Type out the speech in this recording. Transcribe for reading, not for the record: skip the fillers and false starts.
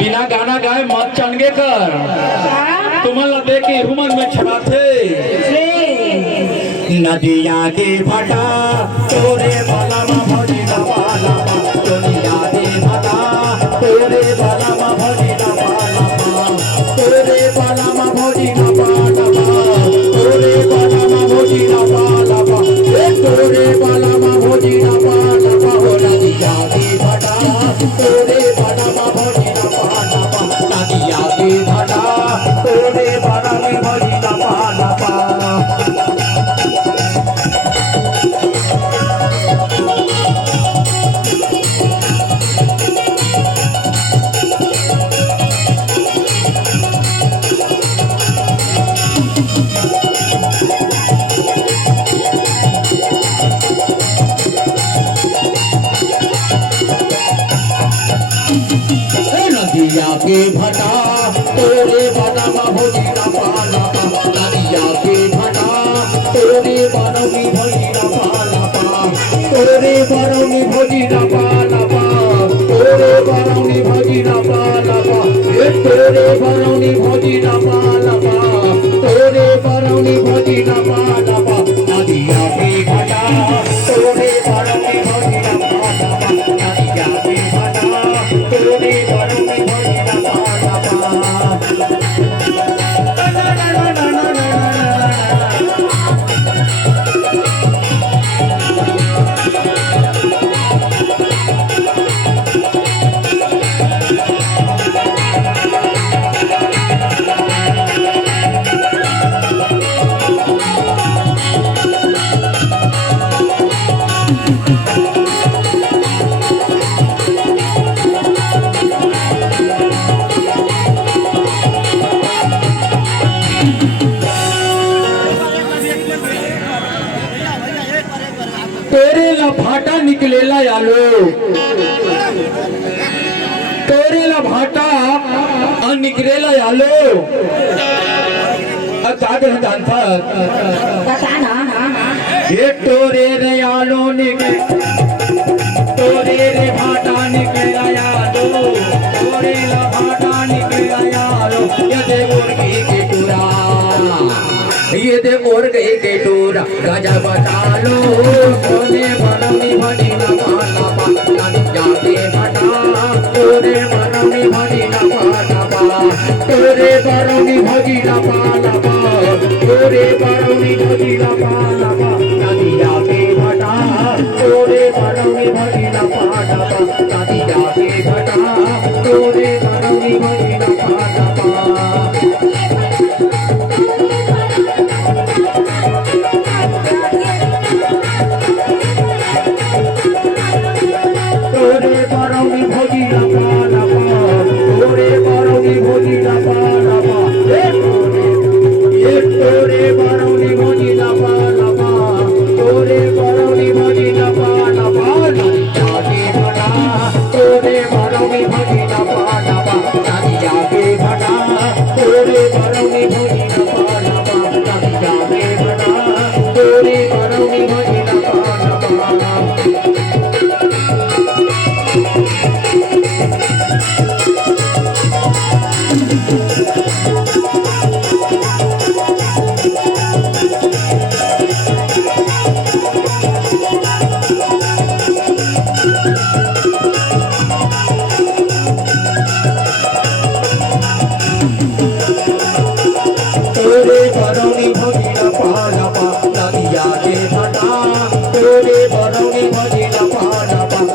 बिना गाना गाए मत चंगे कर तुम्हाला देखे हुमन में छड़ाते नदिया के भटा तोरे बाला मा भजी ना बाला नदिया के भटा तोरे बाला मा भजी ना बाला तोरे बाला मा भजी ना बाला तोरे बाला मा भजी ना बाला तोरे बाला मा भजी ना बाला हो नदिया के भटा तोरे बाला मा भजी ना बाला नदिया के भटा तोरे बाला मा भजी ना बाला नदिया के भटा तोरे बना भोजी ना पाला नदिया के भटा तोरे बनमी भोजी ना पाला तोरे बनमी भोजी ना पाला तोरे बनमी भोजी ना पाला तोरे बनमी भोजी ना पाला तोरे बनमी भोजी ना पाला नदिया के भटा तोरे बनमी भोजी ना पाला नदिया के भटा तोरे बनमी भोजी ना पाला तेरे ला भाटा निकलेला आलो तेरे ला भाटा निकलेला आलो क्या जानता ये तोरे रे आलो निकले तोरे रे भाटा निकलेला आलो तोरे ला भाटा निकलेला आलो ये दे मुर्गी के टूरा ये दे मुर्गी के टूरा गजा बता लो तोरे बनमी भजी ना पाला नदिया के भटा तोरे बनमी भजी ना पाला तोरे बनमी भजी ना पाला तोरे बनमी भजी ना पाला नदिया के भटा तोरे बनमी भजी ना पाला नदिया के भटा तोरे बनमी भजी ना पाला तोरे बनमी भजी ना पाला तोरे बनमी भजी ना पाला तोरे बनमी भजी ना पाला तोरे बनमी भजी ना पाला नदिया के भटा